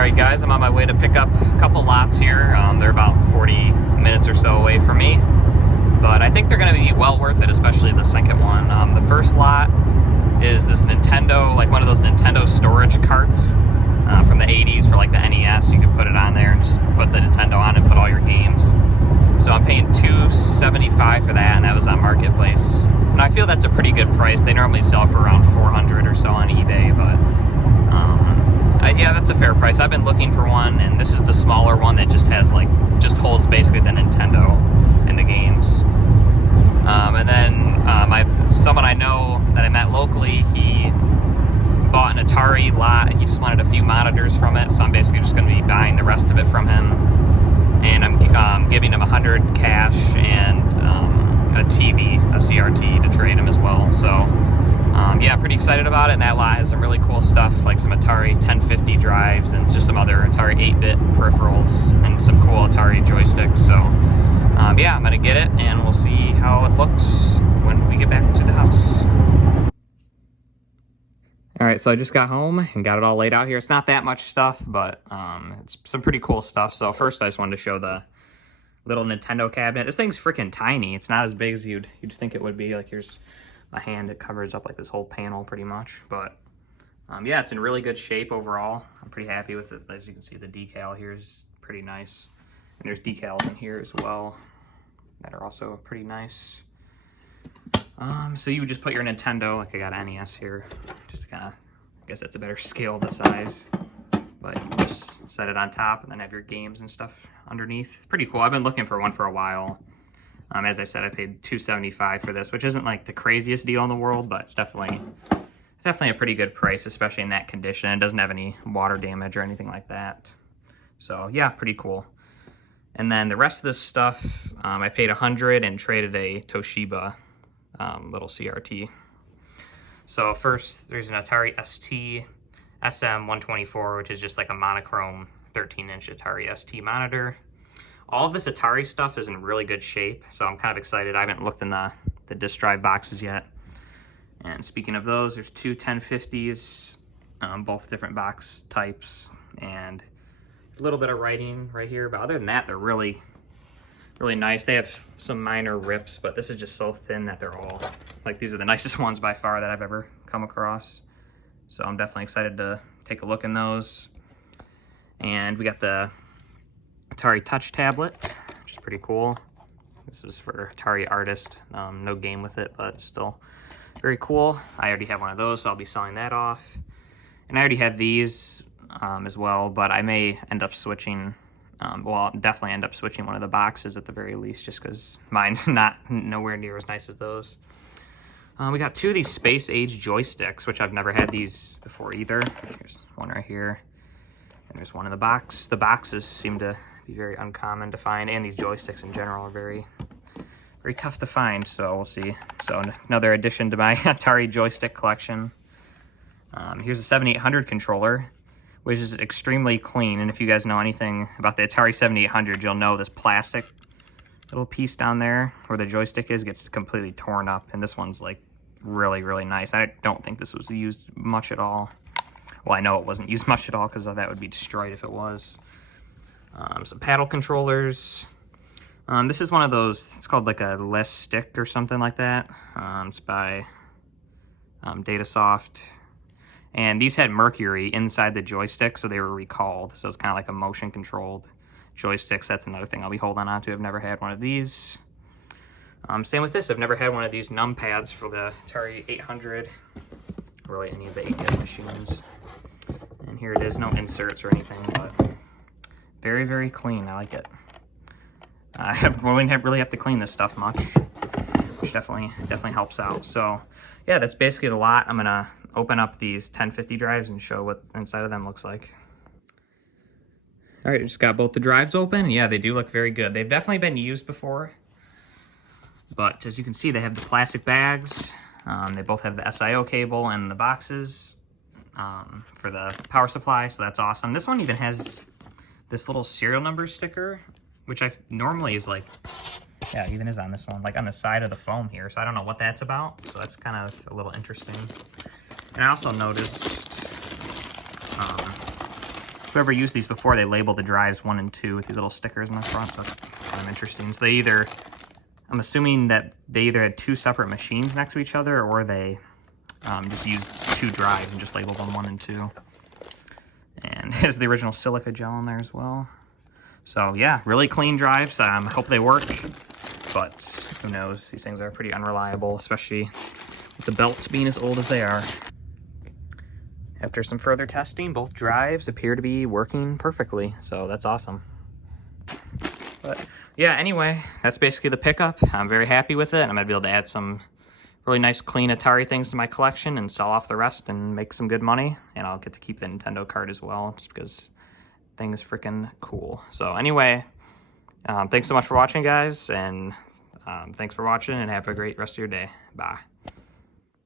Alright guys, I'm on my way to pick up a couple lots here. They're about 40 minutes or so away from me, but I think they're going to be well worth it, especially the second one. The first lot is this Nintendo, like one of those Nintendo storage carts from the 80s for like the NES. You can put it on there and just put the Nintendo on and put all your games. So I'm paying $275 for that, and that was on Marketplace. And I feel that's a pretty good price. They normally sell for around $400 or so on eBay, but yeah, that's a fair price. I've been looking for one, and this is the smaller one that just has just holds basically the Nintendo in the games. And then someone I know that I met locally, he bought an Atari lot. He just wanted a few monitors from it, so I'm basically just going to be buying the rest of it from him. And I'm giving him $100 cash and a TV, a CRT to trade him as well. So yeah, pretty excited about it. And that lot has some really cool stuff, like some Atari 1050 drives and just some other Atari 8-bit peripherals and some cool Atari joysticks. So yeah, I'm gonna get it, and we'll see how it looks when we get back to the house. All right, so I just got home and got it all laid out here. It's not that much stuff, but it's some pretty cool stuff. So first, I just wanted to show the little Nintendo cabinet. This thing's freaking tiny. It's not as big as you'd think it would be. Like, here's my hand. It covers up like this whole panel pretty much. But yeah, it's in really good shape overall. I'm pretty happy with it. As you can see, the decal here is pretty nice. And there's decals in here as well that are also pretty nice. So you would just put your Nintendo, like I got an NES here, just to kind of, I guess that's a better scale of the size. But you just set it on top and then have your games and stuff underneath. It's pretty cool. I've been looking for one for a while. As I said, I paid $275 for this, which isn't like the craziest deal in the world, but it's definitely a pretty good price, especially in that condition. It doesn't have any water damage or anything like that. So yeah, pretty cool. And then the rest of this stuff, I paid $100 and traded a Toshiba little CRT. So first, there's an Atari ST SM124, which is just like a monochrome 13-inch Atari ST monitor. All of this Atari stuff is in really good shape, so I'm kind of excited. I haven't looked in the disk drive boxes yet. And speaking of those, there's two 1050s, both different box types, and a little bit of writing right here. But other than that, they're really nice. They have some minor rips, but this is just so thin that they're all, like, these are the nicest ones by far that I've ever come across. So I'm definitely excited to take a look in those. And we got the Atari Touch tablet, which is pretty cool. This is for Atari Artist. No game with it, but still very cool. I already have one of those, so I'll be selling that off. And I already have these as well, but I may end up switching. Well, I'll definitely end up switching one of the boxes at the very least, just because mine's nowhere near as nice as those. We got two of these Space Age joysticks, which I've never had these before either. There's one right here, and there's one in the box. The boxes seem to be very uncommon to find, and these joysticks in general are very tough to find, so we'll see. So another addition to my Atari joystick collection. Here's a 7800 controller, which is extremely clean. And if you guys know anything about the Atari 7800, you'll know this plastic little piece down there where the joystick is gets completely torn up. And this one's like really nice. I don't think this was used much at all. Well, I know it wasn't used much at all because that would be destroyed if it was. Some paddle controllers. This is one of those, it's called like a less stick or something like that. It's by Datasoft. And these had mercury inside the joystick, so they were recalled. So it's kind of like a motion-controlled joysticks. That's another thing I'll be holding on to. I've never had one of these. Same with this. I've never had one of these numpads for the Atari 800, really any of the 8-bit machines. And here it is. No inserts or anything, but very clean. I like it. I wouldn't really have to clean this stuff much, which definitely helps out. So yeah, that's basically the lot. I'm gonna open up these 1050 drives and show what inside of them looks like. All right, just got both the drives open. Yeah, they do look very good. They've definitely been used before, but as you can see, they have the plastic bags. They both have the SIO cable and the boxes for the power supply, so that's awesome. This one even has this little serial number sticker, which normally is like, yeah, it even is on this one, like on the side of the foam here. So I don't know what that's about. So that's kind of a little interesting. And I also noticed whoever used these before, they label the drives 1 and 2 with these little stickers in the front, so that's kind of interesting. So they either, I'm assuming that they either had 2 separate machines next to each other, or they just used 2 drives and just labeled them 1 and 2. And there's the original silica gel in there as well. So yeah, really clean drives. Hope they work, but who knows? These things are pretty unreliable, especially with the belts being as old as they are. After some further testing, both drives appear to be working perfectly, so that's awesome. But yeah, anyway, that's basically the pickup. I'm very happy with it. I'm gonna be able to add some really nice clean Atari things to my collection and sell off the rest and make some good money. And I'll get to keep the Nintendo card as well, just because the thing is freaking cool. So anyway, thanks so much for watching, guys, and thanks for watching, and have a great rest of your day. Bye.